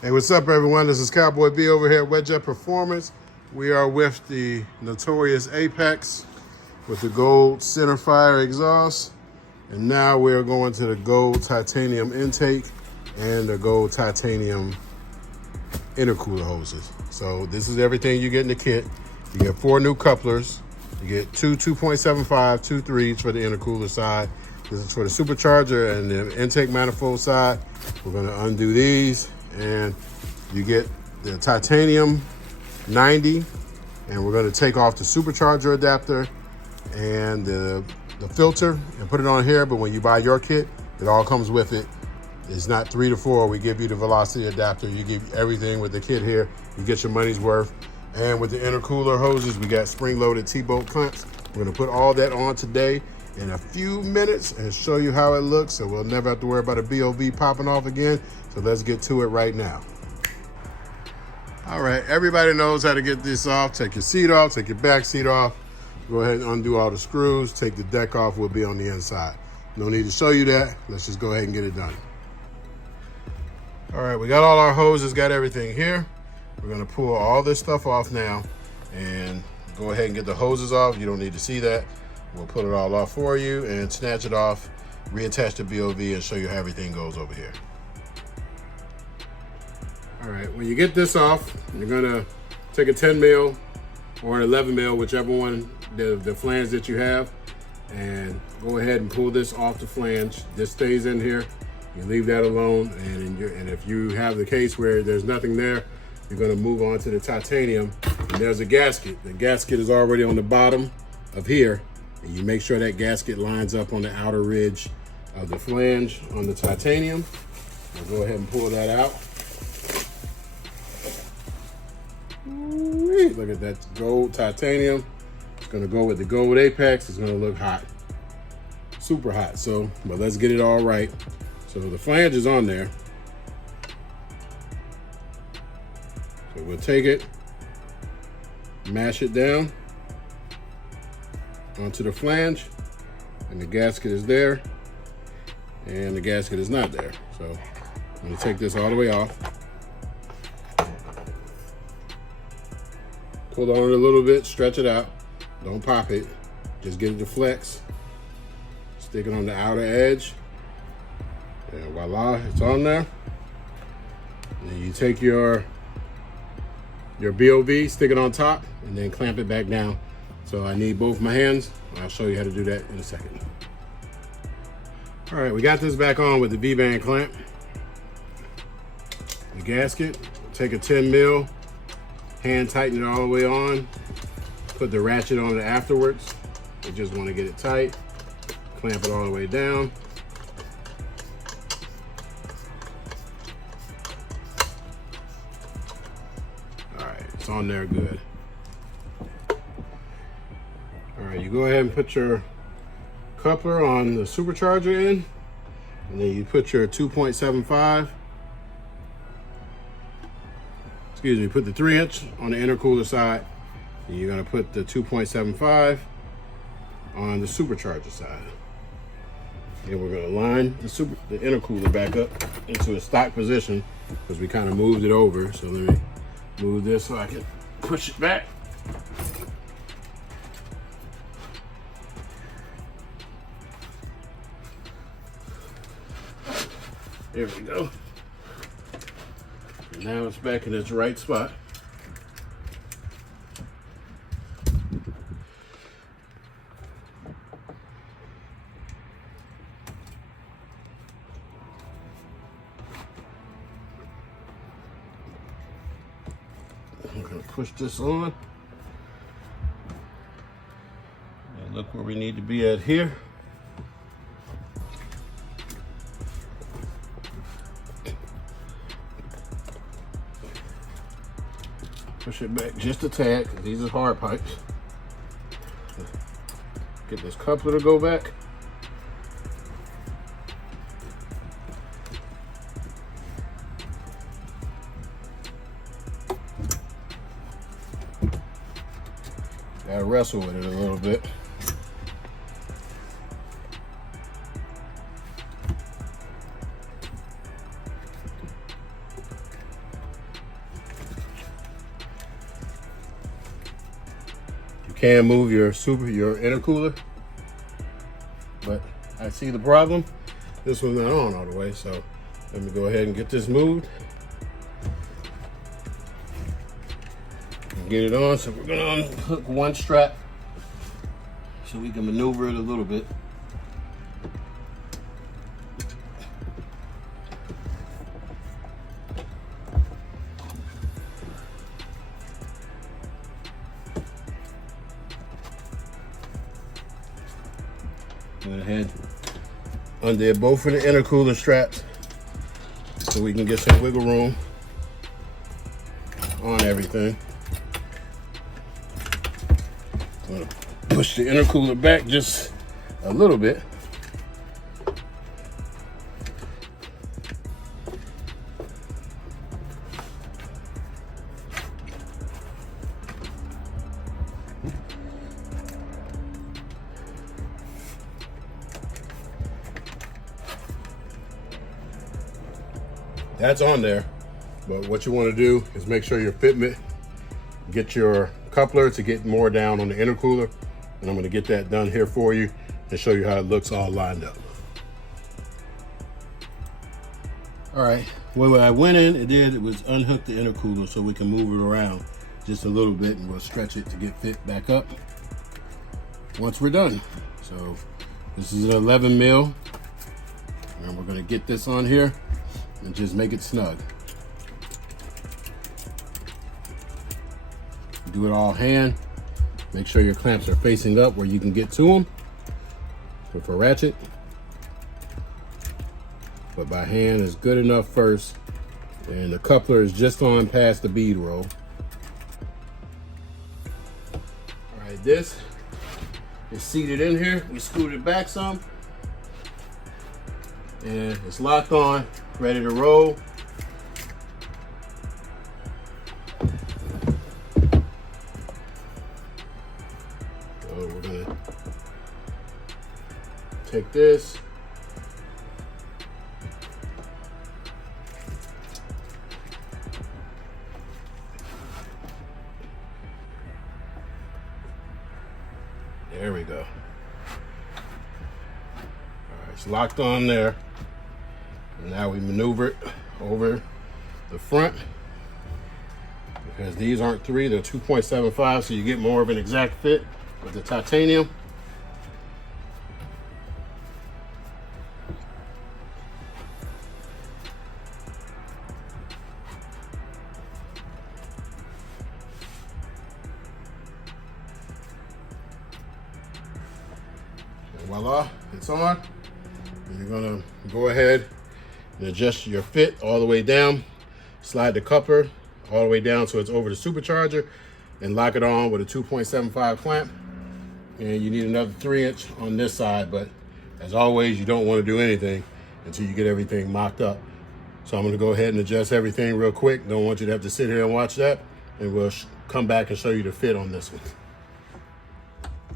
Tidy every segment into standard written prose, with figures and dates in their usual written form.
Hey, what's up, everyone? This is Cowboy B over here at Wedjet Performance. We are with the notorious Apex with the gold center fire exhaust. And now we're going to the gold titanium intake and the gold titanium intercooler hoses. So this is everything you get in the kit. You get 4 new couplers. You get 2 2.75, 2 3s for the intercooler side. This is for the supercharger and the intake manifold side. We're gonna undo these and you get the titanium 90, and we're gonna take off the supercharger adapter and the filter and put it on here. But when you buy your kit, it all comes with it. It's not 3 to 4. We give you the velocity adapter. You give everything with the kit here. You get your money's worth. And with the intercooler hoses, we got spring-loaded T-bolt clamps. We're gonna put all that on today in a few minutes and show you how it looks, so we'll never have to worry about a BOV popping off again. So let's get to it right now. All right, everybody knows how to get this off. Take your seat off, take your back seat off. Go ahead and undo all the screws. Take the deck off, we'll be on the inside. No need to show you that. Let's just go ahead and get it done. All right, we got all our hoses, got everything here. We're gonna pull all this stuff off now and go ahead and get the hoses off. You don't need to see that. We'll put it all off for you and snatch it off, reattach the BOV and show you how everything goes over here. All right, when you get this off, you're gonna take a 10 mil or an 11 mil, whichever one, the flange that you have, and go ahead and pull this off the flange. This stays in here. You leave that alone, and if you have the case where there's nothing there, you're gonna move on to the titanium, and there's a gasket. The gasket is already on the bottom of here, and you make sure that gasket lines up on the outer ridge of the flange on the titanium. I'll go ahead and pull that out. Look at that gold titanium. It's gonna go with the gold Apex. It's gonna look hot, super hot. So, but let's get it all right. So the flange is on there. So we'll take it, mash it down onto the flange, and the gasket is there, and the gasket is not there. So I'm gonna take this all the way off. Pull on it a little bit, stretch it out. Don't pop it, just get it to flex. Stick it on the outer edge, and voila, it's on there. And then you take your BOV, stick it on top, and then clamp it back down. So I need both my hands. I'll show you how to do that in a second. All right, we got this back on with the V-band clamp. The gasket, take a 10 mil, hand tighten it all the way on, put the ratchet on it afterwards. You just want to get it tight, clamp it all the way down. All right, it's on there good. All right, you go ahead and put your coupler on the supercharger in, and then you put your 2.75, excuse me, put the 3-inch on the intercooler side, and you're gonna put the 2.75 on the supercharger side. And we're gonna line the intercooler back up into a stock position because we kind of moved it over. So let me move this so I can push it back. There we go. Now it's back in its right spot. I'm gonna push this on. And look where we need to be at here. Push it back just a tad, because these are hard pipes. Get this coupler to go back. Gotta wrestle with it a little bit. can move your intercooler, but I see the problem. This one's not on all the way, so let me go ahead and get this moved and get it on. So we're gonna unhook one strap so we can maneuver it a little bit. Went ahead, undid both of the intercooler straps so we can get some wiggle room on everything. I'm gonna push the intercooler back just a little bit. That's on there, but what you want to do is make sure your fitment, get your coupler to get more down on the intercooler, and I'm going to get that done here for you and show you how it looks all lined up. All right, what I went in and did was unhook the intercooler so we can move it around just a little bit, and we'll stretch it to get fit back up once we're done. So this is an 11 mil, and we're going to get this on here and just make it snug. Do it all hand. Make sure your clamps are facing up where you can get to them with a ratchet. But by hand is good enough first. And the coupler is just on past the bead roll. All right, this is seated in here. We scooted it back some. And it's locked on, ready to roll. So we're gonna take this. There we go. All right, it's locked on there. And now we maneuver it over the front, because these aren't 3, they're 2.75, so you get more of an exact fit with the titanium. And voila, it's on. And you're gonna go ahead and adjust your fit all the way down. Slide the coupler all the way down so it's over the supercharger, and lock it on with a 2.75 clamp. And you need another 3-inch on this side, but as always, you don't want to do anything until you get everything mocked up. So I'm going to go ahead and adjust everything real quick. Don't want you to have to sit here and watch that, and we'll come back and show you the fit on this one.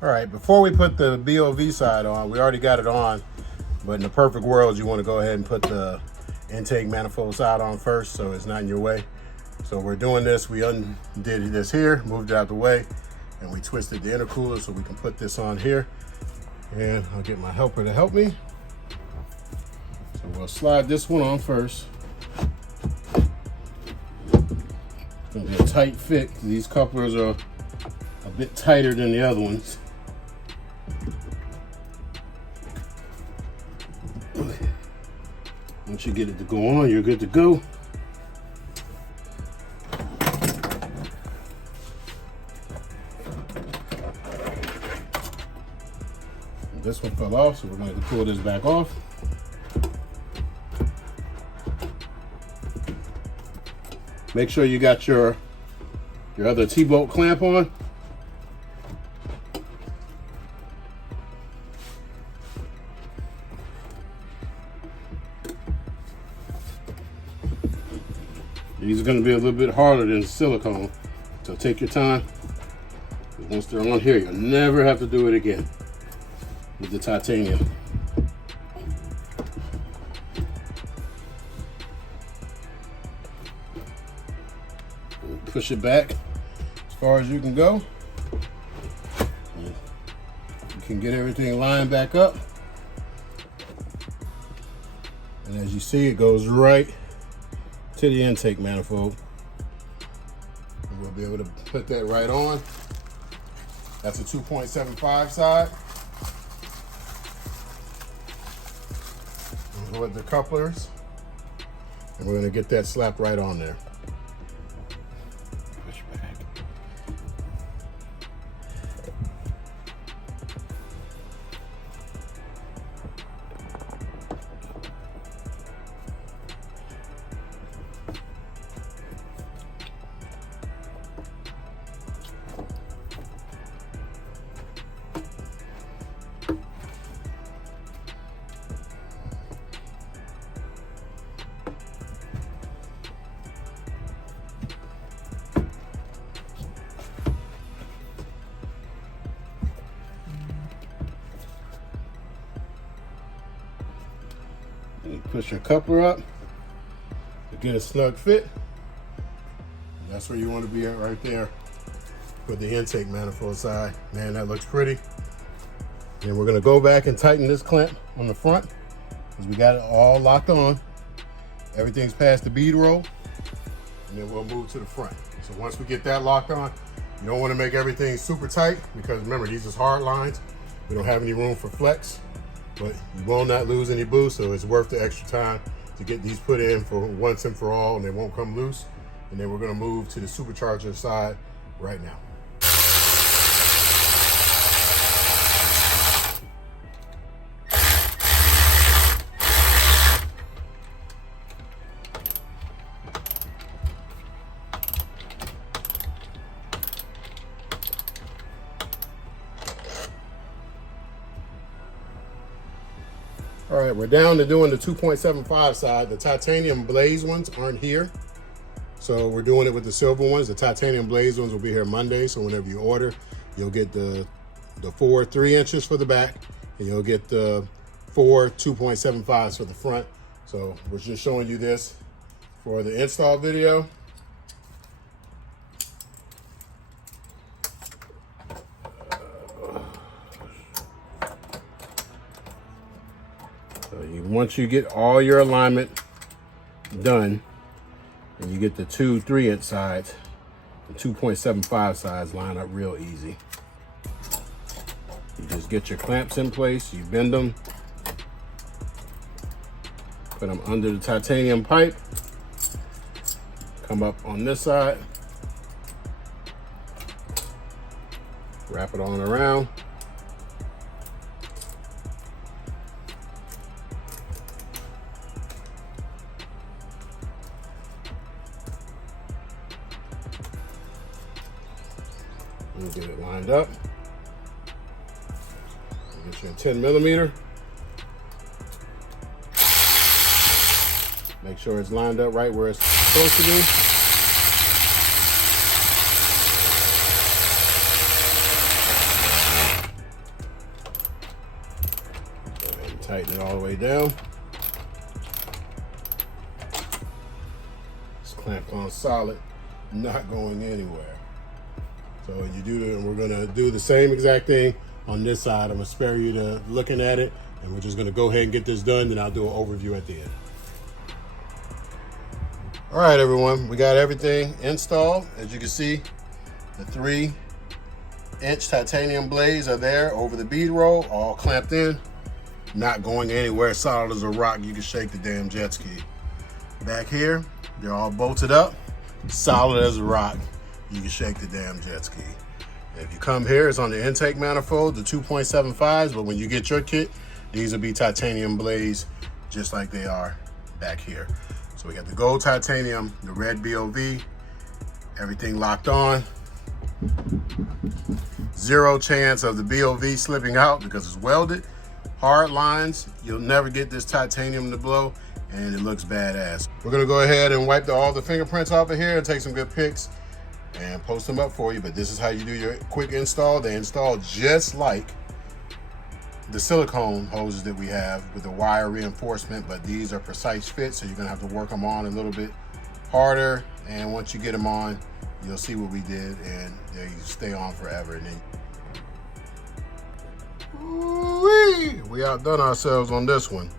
All right, before we put the BOV side on, we already got it on, but in the perfect world, you want to go ahead and put the intake manifold side on first so it's not in your way. So we're doing this. We undid this here, moved it out the way, and we twisted the intercooler so we can put this on here. And I'll get my helper to help me. So we'll slide this one on first. It's gonna be a tight fit. These couplers are a bit tighter than the other ones. Once you get it to go on, you're good to go. This one fell off, so we're going to pull this back off. Make sure you got your other T-bolt clamp on. These are going to be a little bit harder than silicone, so take your time. Once they're on here, you'll never have to do it again with the titanium. Push it back as far as you can go. You can get everything lined back up. And as you see, it goes right to the intake manifold. And we'll be able to put that right on. That's a 2.75 side. With the couplers. And we're going to get that slapped right on there. Push back. You push your coupler up to get a snug fit. And that's where you want to be at right there with the intake manifold side. Man, that looks pretty. And we're going to go back and tighten this clamp on the front because we got it all locked on. Everything's past the bead roll, and then we'll move to the front. So once we get that locked on, you don't want to make everything super tight because remember, these are hard lines. We don't have any room for flex. But you will not lose any boost, so it's worth the extra time to get these put in for once and for all, and they won't come loose. And then we're going to move to the supercharger side right now. All right, we're down to doing the 2.75 side. The titanium blaze ones aren't here. So we're doing it with the silver ones. The titanium blaze ones will be here Monday. So whenever you order, you'll get the 4 3-inches for the back, and you'll get the 4 2.75s for the front. So we're just showing you this for the install video. Once you get all your alignment done and you get the 2 3-inch sides, the 2.75 sides line up real easy. You just get your clamps in place, you bend them, put them under the titanium pipe, come up on this side, wrap it on around. And get it lined up. Get your 10 millimeter. Make sure it's lined up right where it's supposed to be. Go ahead and tighten it all the way down. It's clamped on solid, not going anywhere. So you do it, and we're gonna do the same exact thing on this side. I'm gonna spare you to looking at it, and we're just gonna go ahead and get this done, then I'll do an overview at the end. All right, everyone, we got everything installed. As you can see, the 3-inch titanium blades are there over the bead roll, all clamped in, not going anywhere, solid as a rock. You can shake the damn jet ski. Back here, they're all bolted up, solid as a rock. You can shake the damn jet ski. If you come here, it's on the intake manifold, the 2.75s, but when you get your kit, these will be titanium blades just like they are back here. So we got the gold titanium, the red BOV, everything locked on. Zero chance of the BOV slipping out because it's welded. Hard lines, you'll never get this titanium to blow, and it looks badass. We're gonna go ahead and wipe all the fingerprints off of here and take some good pics and post them up for you. But this is how you do your quick install. They install just like the silicone hoses that we have with the wire reinforcement, but these are precise fits, so you're gonna have to work them on a little bit harder. And once you get them on, you'll see what we did, and they stay on forever. And then Ooh-wee. We outdone ourselves on this one.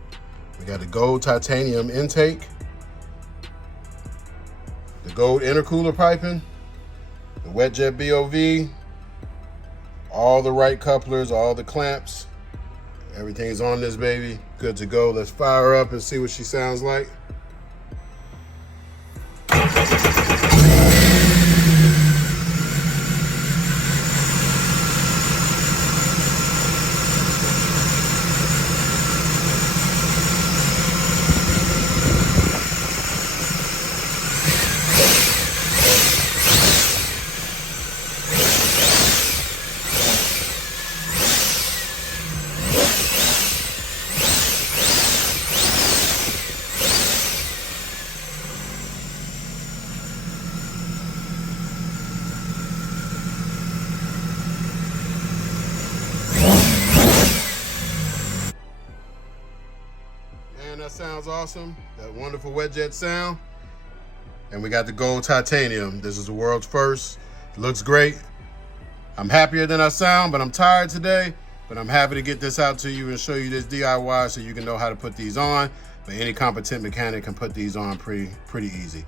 We got the gold titanium intake, the gold intercooler piping, the wet jet BOV, all the right couplers, all the clamps. Everything's on this baby. Good to go. Let's fire her up and see what she sounds like. And that sounds awesome. That wonderful wet jet sound. And we got the gold titanium. This is the world's first. It looks great. I'm happier than I sound, but I'm tired today. But I'm happy to get this out to you and show you this DIY so you can know how to put these on. But any competent mechanic can put these on pretty easy.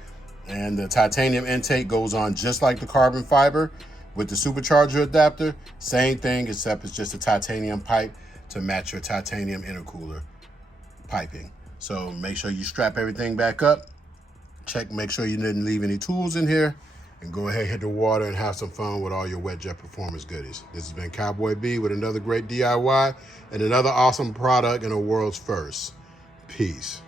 And the titanium intake goes on just like the carbon fiber with the supercharger adapter. Same thing, except it's just a titanium pipe to match your titanium intercooler piping. So make sure you strap everything back up. Check, make sure you didn't leave any tools in here, and go ahead, hit the water and have some fun with all your wet jet performance goodies. This has been Cowboy B with another great DIY and another awesome product and a world's first. Peace.